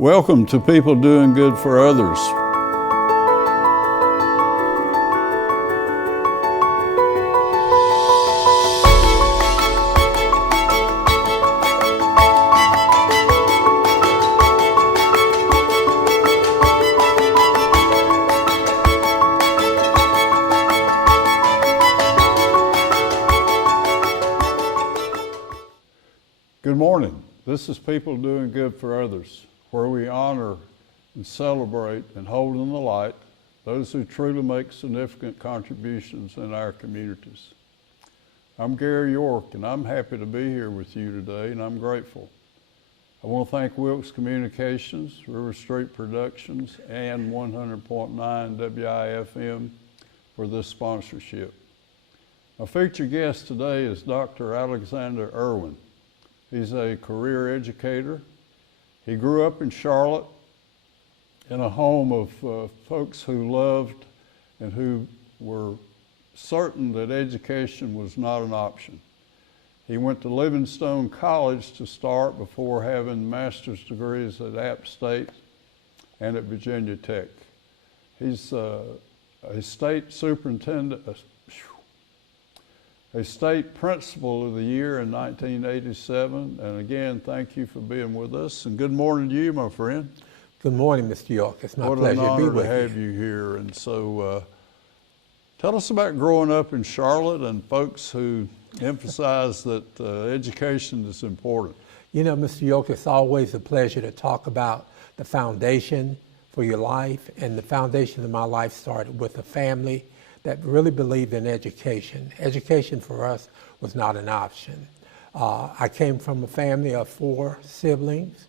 Welcome to People Doing Good for Others. Good morning. This is People Doing Good for Others, where we honor and celebrate and hold in the light those who truly make significant contributions in our communities. I'm Gary York, and I'm happy to be here with you today, and I'm grateful. I want to thank Wilkes Communications, River Street Productions, and 100.9 WIFM for this sponsorship. My featured guest today is Dr. Alexander Erwin. He's a career educator. He grew up in Charlotte in a home of folks who loved and who were certain that education was not an option. He went to Livingstone College to start before having master's degrees at App State and at Virginia Tech. He's a state superintendent, a state principal of the year in 1987. And again, thank you for being with us. And good morning to you, my friend. Good morning, Mr. York. It's my pleasure to be with you. What an honor to have you here. And so tell us about growing up in Charlotte and folks who emphasize that education is important. You know, Mr. York, it's always a pleasure to talk about the foundation for your life. And the foundation of my life started with a family that really believed in education. Education for us was not an option. I came from a family of 4 siblings.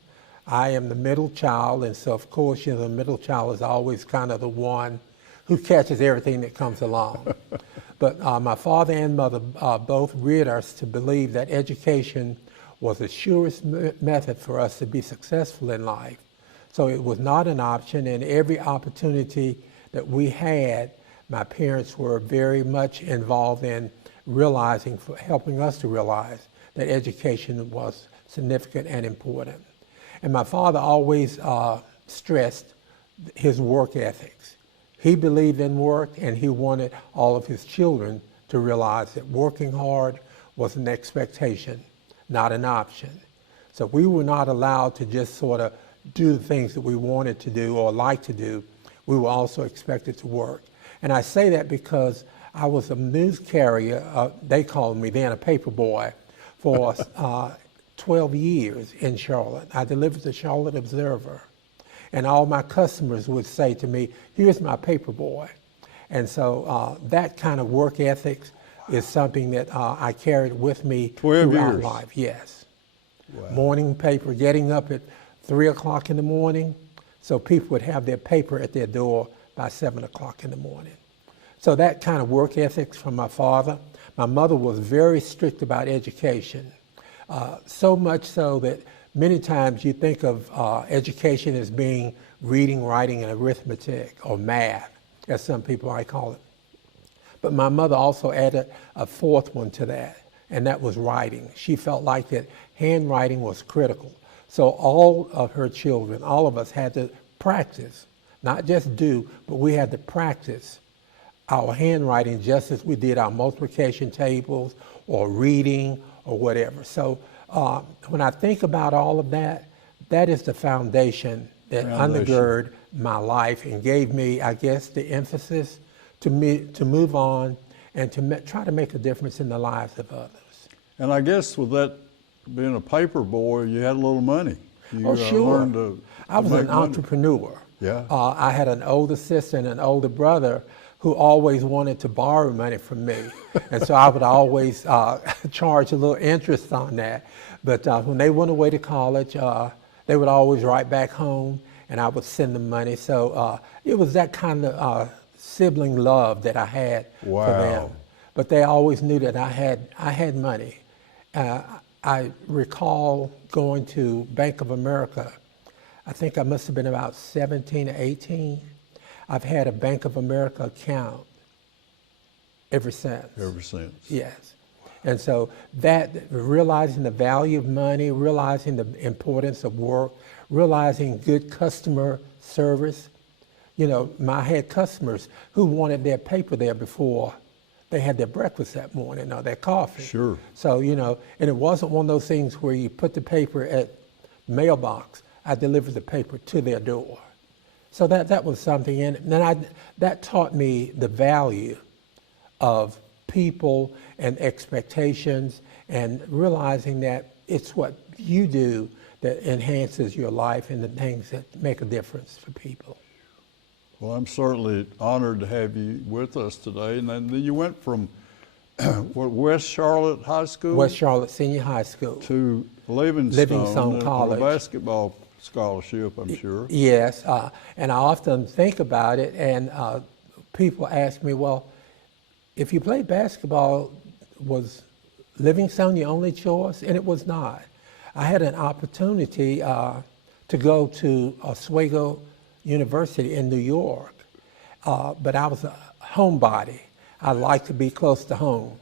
I am the middle child, and so of course, you know, the middle child is always kind of the one who catches everything that comes along. But my father and mother both reared us to believe that education was the surest method for us to be successful in life. So it was not an option, and every opportunity that we had, my parents were very much involved in helping us to realize that education was significant and important. And my father always stressed his work ethics. He believed in work, and he wanted all of his children to realize that working hard was an expectation, not an option. So we were not allowed to just sort of do the things that we wanted to do or like to do. We were also expected to work. And I say that because I was a news carrier, they called me then a paper boy, for 12 years in Charlotte. I delivered the Charlotte Observer. And all my customers would say to me, here's my paper boy. And so that kind of work ethics is something that I carried with me throughout life. Yes. Wow. Morning paper, getting up at 3 o'clock in the morning, so people would have their paper at their door by 7 o'clock in the morning. So that kind of work ethics from my father. My mother was very strict about education, so much so that many times you think of education as being reading, writing, and arithmetic, or math, as some people might call it. But my mother also added a 4th one to that, and that was writing. She felt like that handwriting was critical. So all of her children, all of us had to practice. Not just do, but we had to practice our handwriting just as we did our multiplication tables or reading or whatever. So when I think about all of that, that is the foundation that undergird my life and gave me, I guess, the emphasis to move on and to try to make a difference in the lives of others. And I guess with that being a paper boy, you had a little money. Oh, sure. I was an entrepreneur. Yeah. I had an older sister and an older brother who always wanted to borrow money from me. And so I would always charge a little interest on that. But when they went away to college, they would always write back home, and I would send them money. So it was that kind of sibling love that I had for them. But they always knew that I had money. I recall going to Bank of America. I think I must have been about 17 or 18. I've had a Bank of America account ever since. Ever since. Yes. And so that, realizing the value of money, realizing the importance of work, realizing good customer service. You know, I had customers who wanted their paper there before they had their breakfast that morning or their coffee. Sure. So, you know, and it wasn't one of those things where you put the paper at mailbox. I delivered the paper to their door. So that was something, and then that taught me the value of people and expectations, and realizing that it's what you do that enhances your life and the things that make a difference for people. Well, I'm certainly honored to have you with us today. And then you went from West Charlotte High School? West Charlotte Senior High School. To Livingstone College. For a basketball scholarship, I'm sure. Yes, and I often think about it, and people ask me, well, if you played basketball, was Livingstone your only choice? And it was not. I had an opportunity to go to Oswego University in New York, but I was a homebody. I like to be close to home.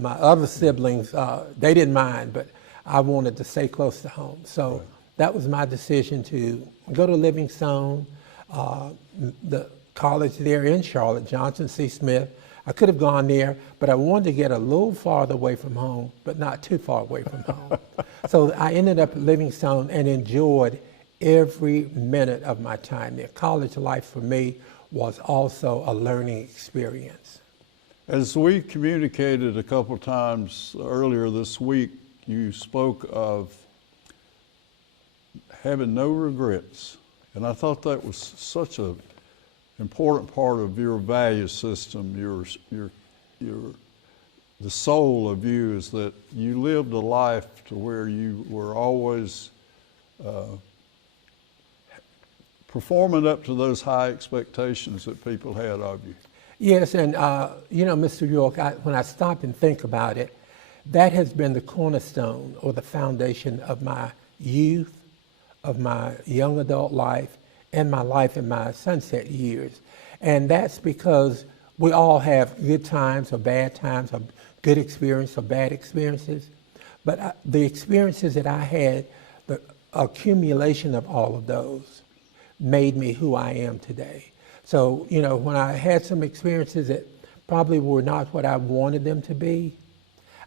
My other siblings, they didn't mind, but I wanted to stay close to home. So that was my decision to go to Livingstone, the college there in Charlotte, Johnson C. Smith. I could have gone there, but I wanted to get a little farther away from home, but not too far away from home. So I ended up at Livingstone and enjoyed every minute of my time there. College life for me was also a learning experience. As we communicated a couple times earlier this week, you spoke of having no regrets. And I thought that was such a important part of your value system, the soul of you, is that you lived a life to where you were always performing up to those high expectations that people had of you. Yes, and you know, Mr. York, when I stop and think about it, that has been the cornerstone or the foundation of my youth, of my young adult life, and my life in my sunset years. And that's because we all have good times or bad times, or good experiences or bad experiences. But the experiences that I had, the accumulation of all of those, made me who I am today. So, you know, when I had some experiences that probably were not what I wanted them to be,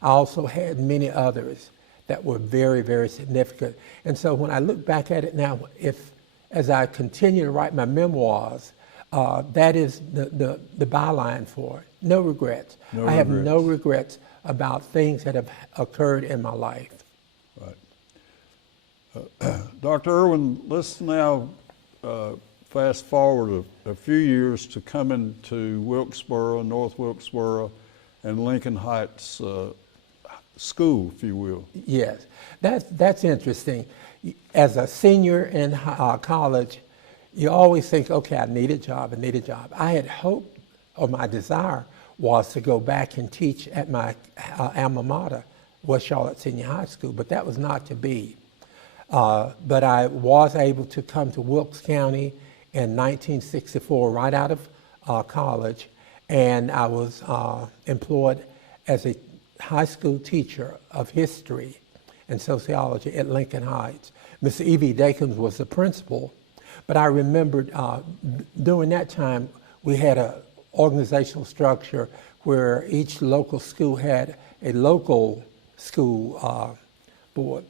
I also had many others that were very, very significant. And so when I look back at it now, as I continue to write my memoirs, that is the byline for it. No regrets. I have no regrets about things that have occurred in my life. Right. Dr. Erwin, let's now fast forward a few years to coming to Wilkesboro, North Wilkesboro, and Lincoln Heights School, if you will. Yes, that's interesting. As a senior in college, you always think, okay, I need a job. I had hoped, or my desire was to go back and teach at my alma mater, West Charlotte Senior High School, but that was not to be. But I was able to come to Wilkes County in 1964, right out of college, and I was employed as a high school teacher of history and sociology at Lincoln Heights. Mr. E.V. Dakins was the principal, but I remembered during that time we had an organizational structure where each local school had a local school board.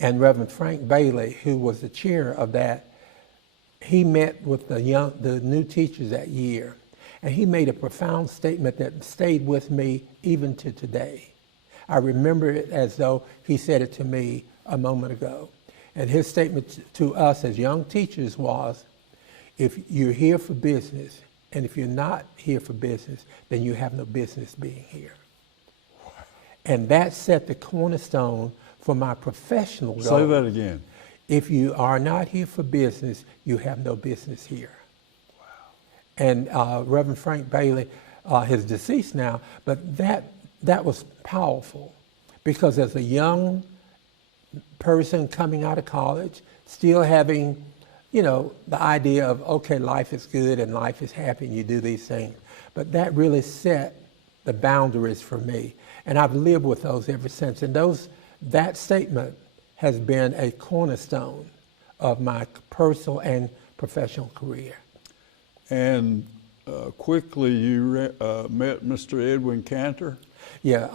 And Reverend Frank Bailey, who was the chair of that, he met with the new teachers that year, and he made a profound statement that stayed with me even to today. I remember it as though he said it to me a moment ago. And his statement to us as young teachers was, if you're here for business, and if you're not here for business, then you have no business being here. And that set the cornerstone for my professional goal. Say that again. If you are not here for business, you have no business here. Wow. And Reverend Frank Bailey is deceased now, but that was powerful, because as a young person coming out of college, still having, you know, the idea of, okay, life is good and life is happy and you do these things. But that really set the boundaries for me. And I've lived with those ever since. And that statement has been a cornerstone of my personal and professional career. And quickly, you met Mr. Edwin Cantor? Yeah,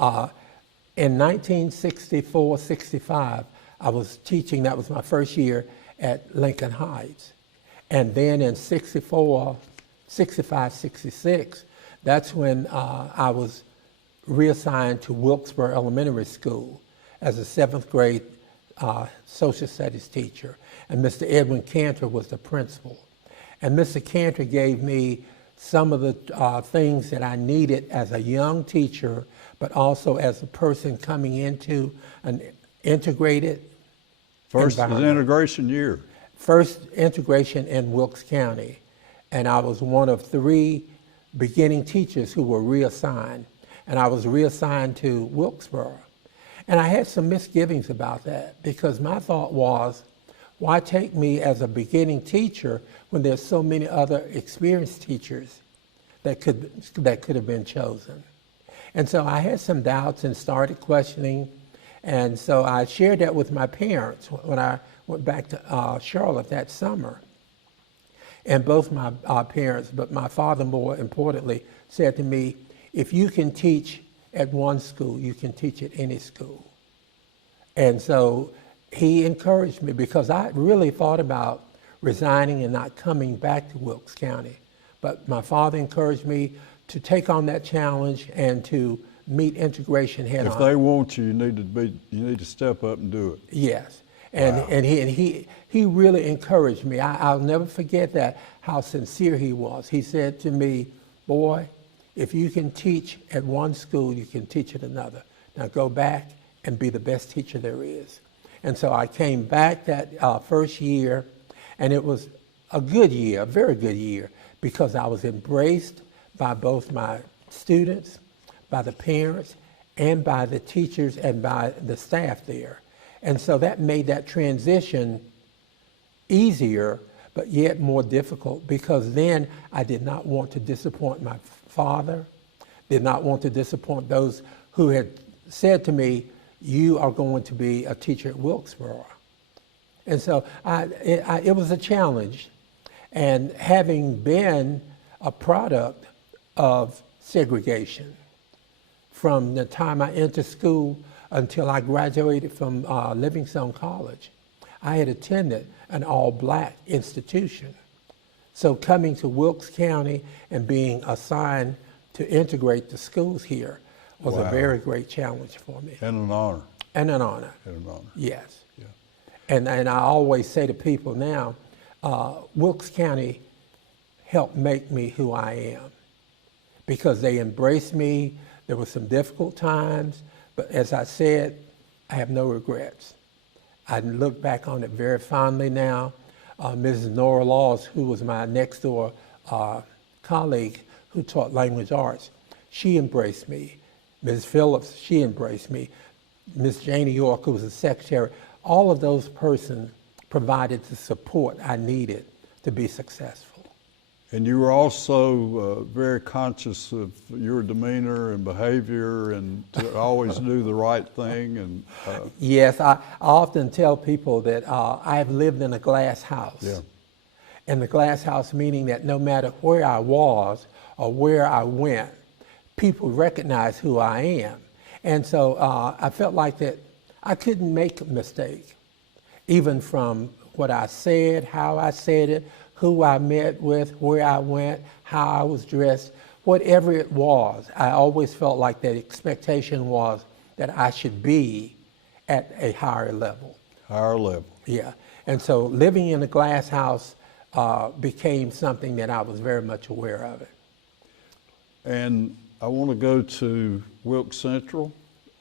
in 1964, 65, I was teaching, that was my first year at Lincoln Heights. And then in 64, 65, 66, that's when I was reassigned to Wilkesboro Elementary School as a 7th grade social studies teacher. And Mr. Edwin Cantor was the principal. And Mr. Cantor gave me some of the things that I needed as a young teacher, but also as a person coming into an integrated First environment. integration year. First integration in Wilkes County. And I was one of 3 beginning teachers who were reassigned. And I was reassigned to Wilkesboro. And I had some misgivings about that because my thought was, why take me as a beginning teacher when there's so many other experienced teachers that could have been chosen? And so I had some doubts and started questioning. And so I shared that with my parents when I went back to Charlotte that summer. And both my parents, but my father more importantly, said to me, if you can teach at one school, you can teach at any school. And so he encouraged me because I really thought about resigning and not coming back to Wilkes County. But my father encouraged me to take on that challenge and to meet integration head on. If they want you, you need to step up and do it. Yes. And, Wow. and he really encouraged me. I'll never forget that, how sincere he was. He said to me, boy, if you can teach at one school, you can teach at another. Now go back and be the best teacher there is. And so I came back that first year, and it was a good year, a very good year, because I was embraced by both my students, by the parents, and by the teachers and by the staff there. And so that made that transition easier, but yet more difficult, because then I did not want to disappoint my father, did not want to disappoint those who had said to me, you are going to be a teacher at Wilkesboro. And so it was a challenge. And having been a product of segregation from the time I entered school until I graduated from Livingstone College, I had attended an all-black institution. So coming to Wilkes County and being assigned to integrate the schools here was Wow. a very great challenge for me. And an honor. And an honor. And an honor. Yes. Yeah. And I always say to people now, Wilkes County helped make me who I am because they embraced me. There were some difficult times, but as I said, I have no regrets. I look back on it very fondly now. Mrs. Nora Laws, who was my next door colleague who taught language arts, she embraced me. Ms. Phillips, she embraced me. Ms. Janie York, who was the secretary, all of those persons provided the support I needed to be successful. And you were also very conscious of your demeanor and behavior and to always do the right thing. And Yes, I often tell people that I have lived in a glass house. Yeah. And the glass house meaning that no matter where I was or where I went, people recognize who I am. And so I felt like that I couldn't make a mistake, even from what I said, how I said it, who I met with, where I went, how I was dressed, whatever it was. I always felt like that expectation was that I should be at a higher level. higher level. Yeah. And so living in a glass house became something that I was very much aware of it. And I want to go to Wilkes Central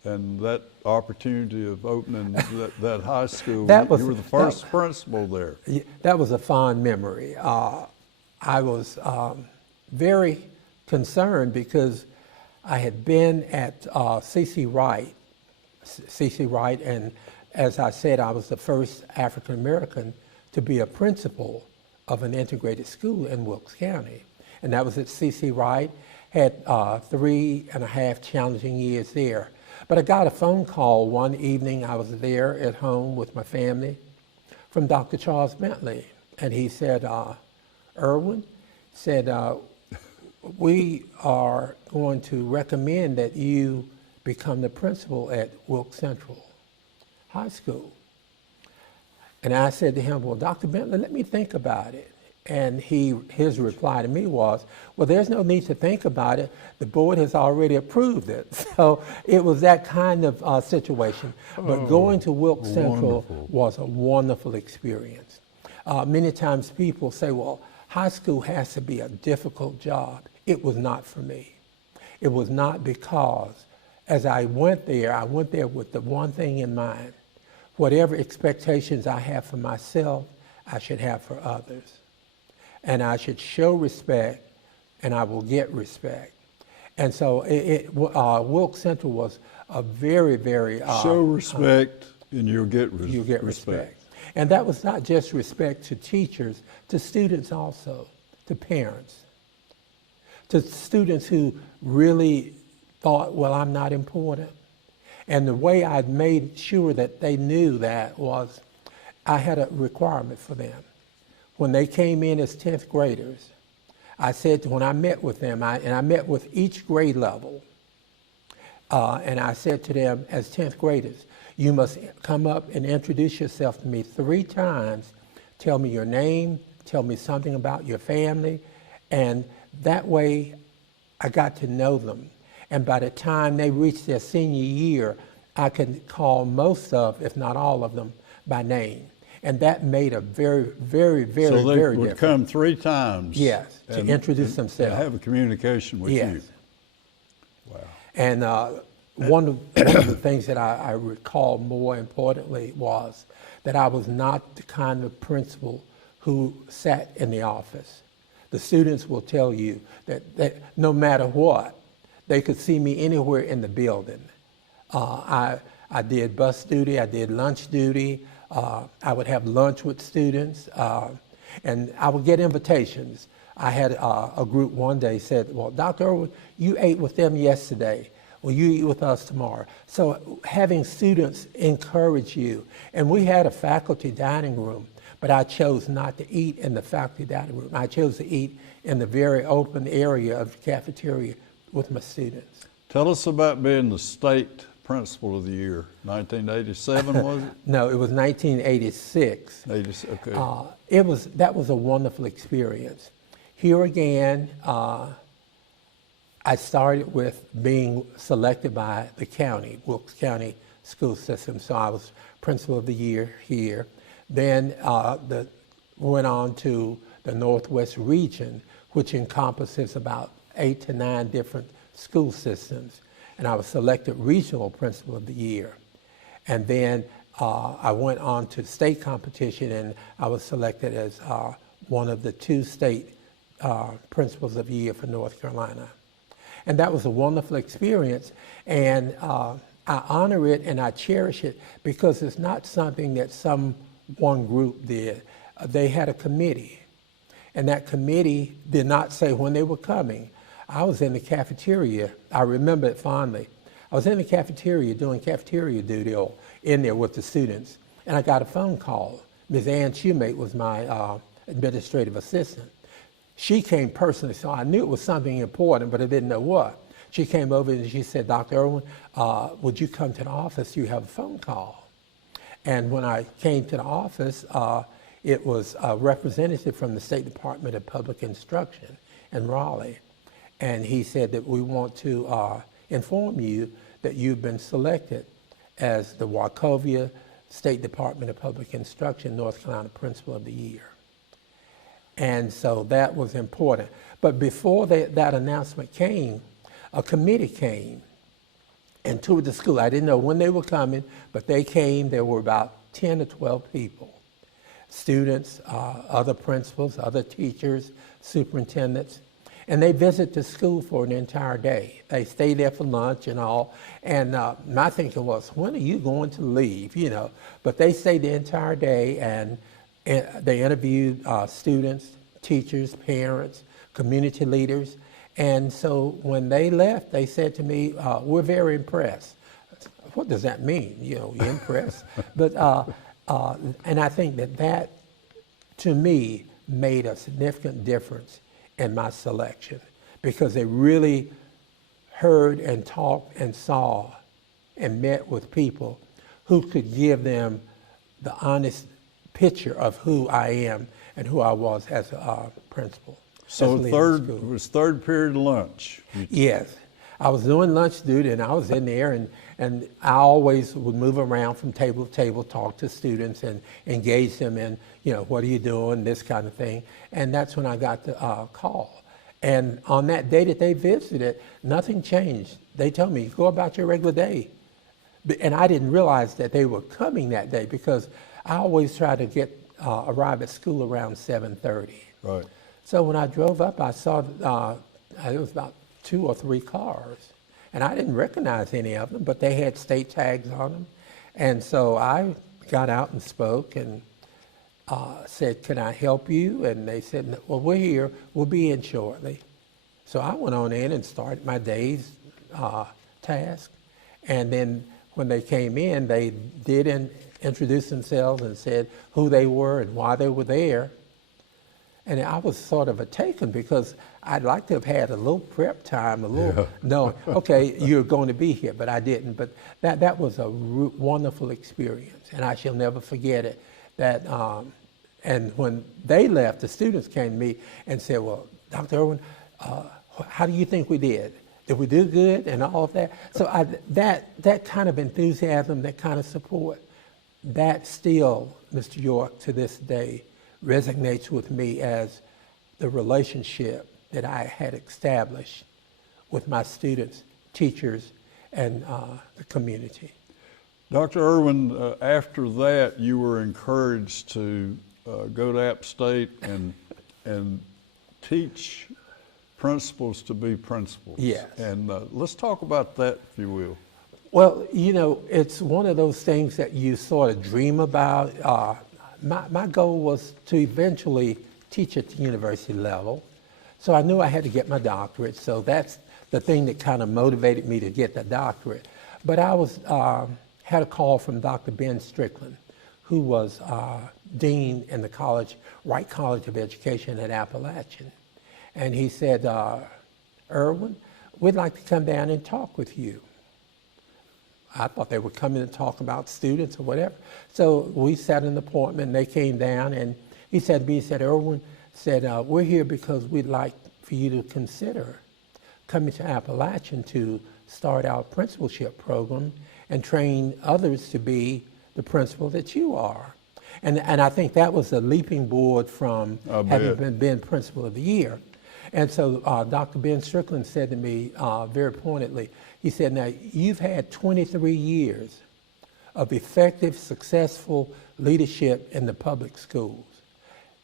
and that opportunity of opening that high school. You were the first principal there. That was a fond memory. I was very concerned because I had been at C.C. Wright, and as I said, I was the first African American to be a principal of an integrated school in Wilkes County. And that was at C.C. Wright. Had 3.5 challenging years there. But I got a phone call one evening. I was there at home with my family from Dr. Charles Bentley. And he said, Erwin, said, we are going to recommend that you become the principal at Wilkes Central High School. And I said to him, well, Dr. Bentley, let me think about it. And his reply to me was, well, there's no need to think about it. The board has already approved it. So it was that kind of situation. But going to Wilkes Central was a wonderful experience. Many times people say, well, high school has to be a difficult job. It was not for me. It was not, because as I went there with the one thing in mind. Whatever expectations I have for myself, I should have for others. And I should show respect, and I will get respect. And so Wilkes Central was a very, very... show respect, and you'll get respect. And that was not just respect to teachers, to students also, to parents, to students who really thought, well, I'm not important. And the way I'd made sure that they knew that was I had a requirement for them. When they came in as 10th graders, I said, when I met with them, and I met with each grade level, and I said to them, as 10th graders, you must come up and introduce yourself to me 3 times. Tell me your name, tell me something about your family, and that way I got to know them. And by the time they reached their senior year, I could call most of, if not all of them, by name. And that made a very, very, very, very difference. So they would come 3 times? Yes, to introduce themselves. And have a communication with you? Wow. And one of the things that I recall more importantly was that I was not the kind of principal who sat in the office. The students will tell you that no matter what, they could see me anywhere in the building. I did bus duty, I did lunch duty, I would have lunch with students, and I would get invitations. I had a group one day said, well, Dr. Erwin, you ate with them yesterday. Will you eat with us tomorrow? So having students encourage you. And we had a faculty dining room, but I chose not to eat in the faculty dining room. I chose to eat in the very open area of the cafeteria with my students. Tell us about being the state principal of the year. 1987, was it? No, it was 1986. Okay. That was a wonderful experience. Here again, I started with being selected by the county, Wilkes County school system. So I was principal of the year here. Then went on to the Northwest region, which encompasses about 8 to 9 different school systems. And I was selected regional principal of the year. And then I went on to state competition, and I was selected as one of the 2 state principals of the year for North Carolina. And that was a wonderful experience. And I honor it and I cherish it because it's not something that some one group did. They had a committee. And that committee did not say when they were coming. I was in the cafeteria. I remember it fondly. I was in the cafeteria doing cafeteria duty or in there with the students. And I got a phone call. Ms. Ann Shoemate was my administrative assistant. She came personally, so I knew it was something important, but I didn't know what. She came over and she said, Dr. Erwin, would you come to the office? You have a phone call. And when I came to the office, it was a representative from the State Department of Public Instruction in Raleigh. And he said that we want to inform you that you've been selected as the Wachovia State Department of Public Instruction North Carolina Principal of the Year. And so that was important. But before that announcement came, a committee came and toured the school. I didn't know when they were coming, but they came. There were about 10 to 12 people, students, other principals, other teachers, superintendents. And they visit the school for an entire day. They stay there for lunch and all. And my thinking was, when are you going to leave? You know, but they stayed the entire day, and they interviewed students, teachers, parents, community leaders. And so when they left, they said to me, we're very impressed. what does that mean? You know, you impressed. But, and I think that to me, made a significant difference in my selection, because they really heard and talked and saw and met with people who could give them the honest picture of who I am and who I was as a principal. So it was third period lunch. Yes. I was doing lunch duty, and I was in there, and I always would move around from table to table, talk to students and engage them in, you know, what are you doing, this kind of thing. And that's when I got the call. And on that day that they visited, nothing changed. They told me, go about your regular day. And I didn't realize that they were coming that day, because I always try to arrive at school around 7:30. Right. So when I drove up, I saw it was about 2 or 3 cars, and I didn't recognize any of them, but they had state tags on them. And so I got out and spoke and said, can I help you? And they said, well, we're here. We'll be in shortly. So I went on in and started my day's task. And then when they came in, they did introduce themselves and said who they were and why they were there. And I was sort of taken, because I'd like to have had a little prep time, no, okay, you're going to be here, but I didn't. But that was a wonderful experience, and I shall never forget it. And when they left, the students came to me and said, well, Dr. Erwin, how do you think we did? Did we do good and all of that? So that kind of enthusiasm, that kind of support, that still, Mr. York, to this day, resonates with me as the relationship that I had established with my students, teachers, and the community. Dr. Erwin, after that, you were encouraged to go to App State and teach principals to be principals. Yes. And let's talk about that, if you will. Well, you know, it's one of those things that you sort of dream about. My goal was to eventually teach at the university level. So I knew I had to get my doctorate. So that's the thing that kind of motivated me to get the doctorate. But I had a call from Dr. Ben Strickland, who was dean in the college, Wright College of Education at Appalachian. And he said, Erwin, we'd like to come down and talk with you. I thought they would come in and talk about students or whatever. So we set an appointment, and they came down, and he said to me, he said, Erwin, said, we're here because we'd like for you to consider coming to Appalachian to start our principalship program and train others to be the principal that you are. And I think that was a leaping board from having been principal of the year. And so Dr. Ben Strickland said to me very pointedly, he said, now you've had 23 years of effective, successful leadership in the public schools.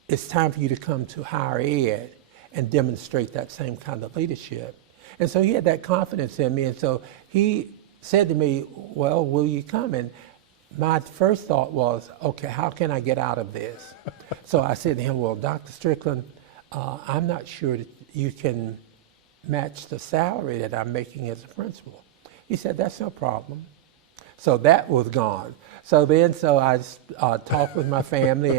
It's time for you to come to higher ed and demonstrate that same kind of leadership. And so he had that confidence in me. And so he said to me, well, will you come? And my first thought was, okay, how can I get out of this? So I said to him, well, Dr. Strickland, I'm not sure that you can match the salary that I'm making as a principal. He said, that's no problem. So that was gone. So I talked with my family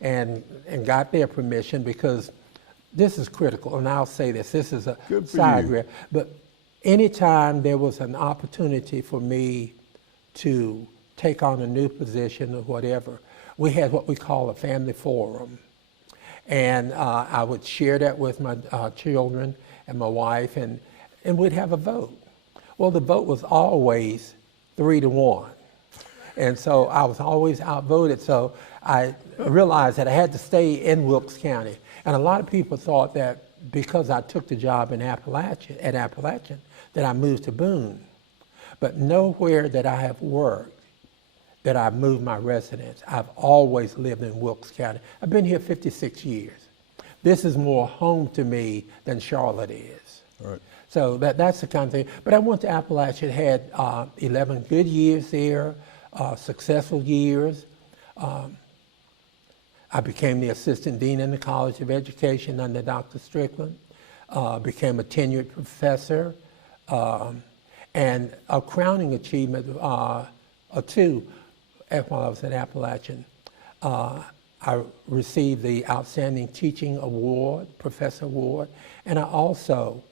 and got their permission, because this is critical. And I'll say this is a side rep. But anytime there was an opportunity for me to take on a new position or whatever, we had what we call a family forum. And I would share that with my children and my wife, and we'd have a vote. Well, the vote was always 3-1. And so I was always outvoted. So I realized that I had to stay in Wilkes County. And a lot of people thought that because I took the job in Appalachian, that I moved to Boone. But nowhere that I have worked that I've moved my residence. I've always lived in Wilkes County. I've been here 56 years. This is more home to me than Charlotte is. Right. So that's the kind of thing. But I went to Appalachian, had 11 good years there, successful years. I became the assistant dean in the College of Education under Dr. Strickland, became a tenured professor. And a crowning achievement, or two, while I was at Appalachian, I received the Outstanding Teaching Award, Professor Award, and I also,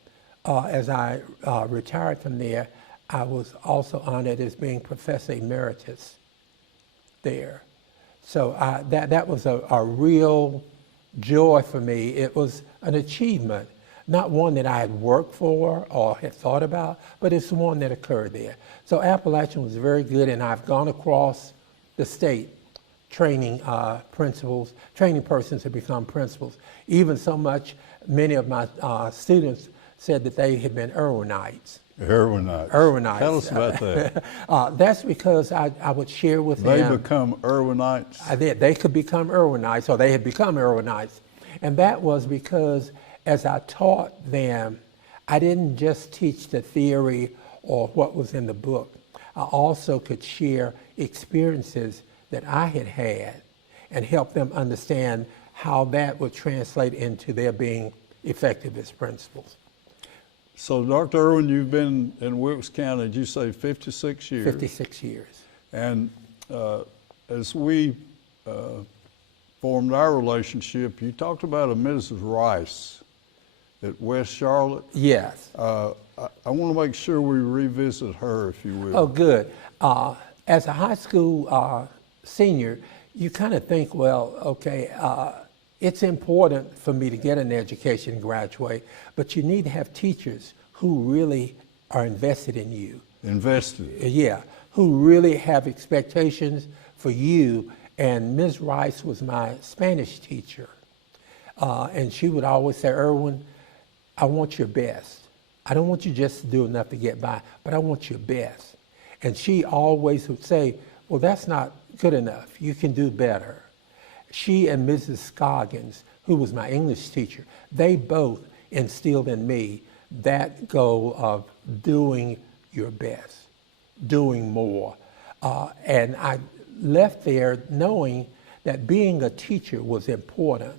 as I retired from there, I was also honored as being Professor Emeritus there. So that was a real joy for me. It was an achievement, not one that I had worked for or had thought about, but it's one that occurred there. So Appalachian was very good, and I've gone across the state training principals, training persons to become principals. Even so much, many of my students said that they had been Erwinites. Erwinites. Erwinites. Tell us about that. That's because I would share with them. They become Erwinites? I did. They could become Erwinites, or they had become Erwinites. And that was because as I taught them, I didn't just teach the theory or what was in the book. I also could share experiences that I had had and help them understand how that would translate into their being effective as principals. So, Dr. Erwin, you've been in Wilkes County, did you say 56 years? 56 years. And as we formed our relationship, you talked about a Mrs. Rice at West Charlotte. Yes. I want to make sure we revisit her, if you will. Oh, good. As a high school senior, you kind of think, well, okay, it's important for me to get an education and graduate, but you need to have teachers who really are invested in you. Invested. Yeah, who really have expectations for you. And Ms. Rice was my Spanish teacher. And she would always say, Erwin, I want your best. I don't want you just to do enough to get by, but I want your best. And she always would say, well, that's not good enough. You can do better. She and Mrs. Scoggins, who was my English teacher, they both instilled in me that goal of doing your best, doing more. And I left there knowing that being a teacher was important,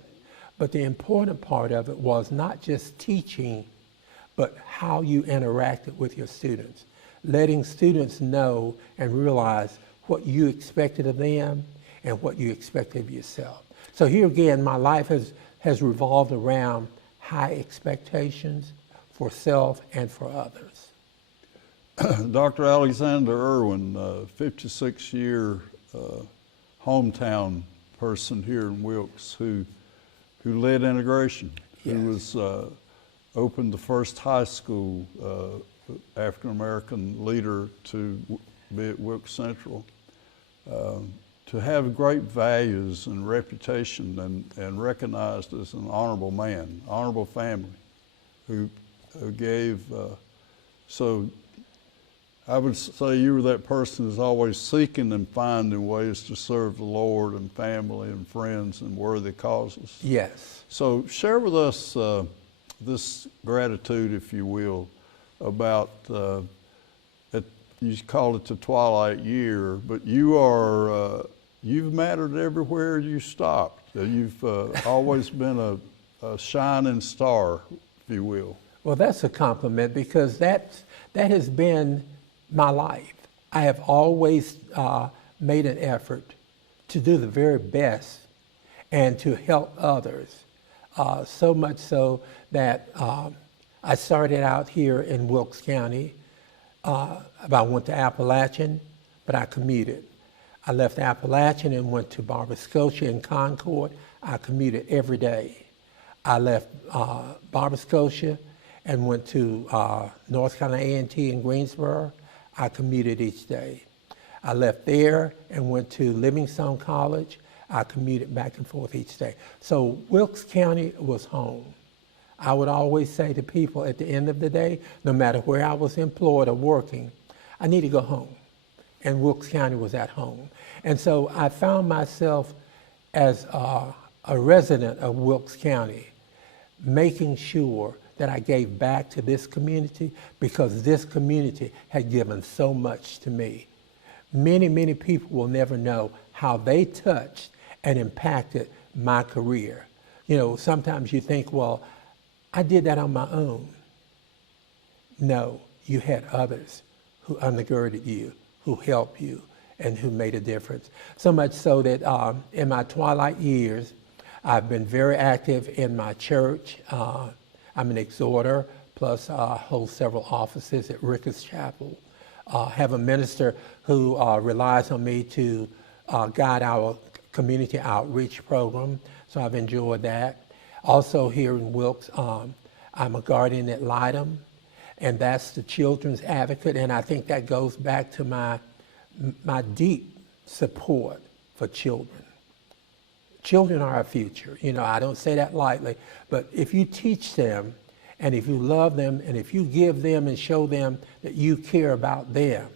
but the important part of it was not just teaching, but how you interacted with your students, letting students know and realize what you expected of them and what you expected of yourself. So here again, my life has revolved around high expectations for self and for others. Dr. Alexander Erwin, 56-year hometown person here in Wilkes who led integration, Yes. who was opened the first high school African-American leader to be at Wilkes Central. To have great values and reputation and recognized as an honorable man, honorable family, who gave, so I would say you were that person who's always seeking and finding ways to serve the Lord and family and friends and worthy causes. Yes. So share with us this gratitude, if you will, about you call it the twilight year, but you've mattered everywhere you stopped. You've always been a shining star, if you will. Well, that's a compliment because that has been my life. I have always made an effort to do the very best and to help others. So much so that I started out here in Wilkes County. I went to Appalachian, but I commuted. I left Appalachian and went to Barber Scotia and Concord. I commuted every day. I left Barber Scotia and went to North Carolina A&T in Greensboro. I commuted each day. I left there and went to Livingstone College. I commuted back and forth each day. So Wilkes County was home. I would always say to people at the end of the day, no matter where I was employed or working, I need to go home. And Wilkes County was at home. And so I found myself as a resident of Wilkes County, making sure that I gave back to this community because this community had given so much to me. Many, many people will never know how they touched and impacted my career. You know, sometimes you think, well, I did that on my own. No, you had others who undergirded you, who helped you, and who made a difference. So much so that in my twilight years, I've been very active in my church. I'm an exhorter, plus hold several offices at Ricketts Chapel. Have a minister who relies on me to guide our community outreach program, so I've enjoyed that. Also here in Wilkes, I'm a guardian at Lytton, and that's the children's advocate, and I think that goes back to my deep support for children. Children are our future. You know, I don't say that lightly, but if you teach them, and if you love them, and if you give them and show them that you care about them,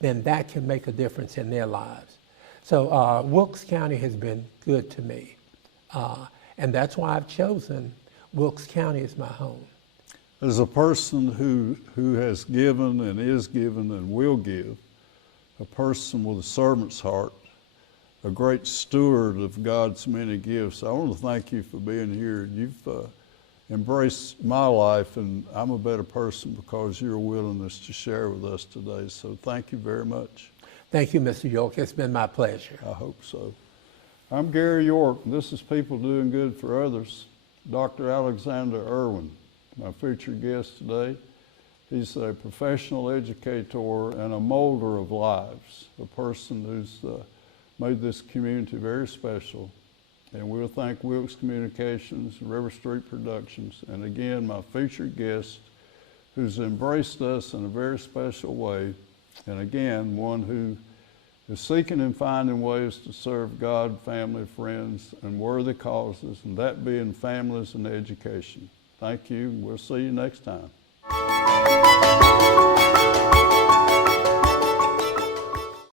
then that can make a difference in their lives. So Wilkes County has been good to me, and that's why I've chosen Wilkes County as my home. As a person who has given and is given and will give, a person with a servant's heart, a great steward of God's many gifts, I want to thank you for being here. You've embraced my life, and I'm a better person because of your willingness to share with us today. So thank you very much. Thank you, Mr. York. It's been my pleasure. I hope so. I'm Gary York, and this is People Doing Good for Others. Dr. Alexander Erwin, my featured guest today. He's a professional educator and a molder of lives, a person who's made this community very special. And we'll thank Wilkes Communications, River Street Productions, and again, my featured guest who's embraced us in a very special way, and again, one who is seeking and finding ways to serve God, family, friends, and worthy causes, and that being families and education. Thank you. We'll see you next time.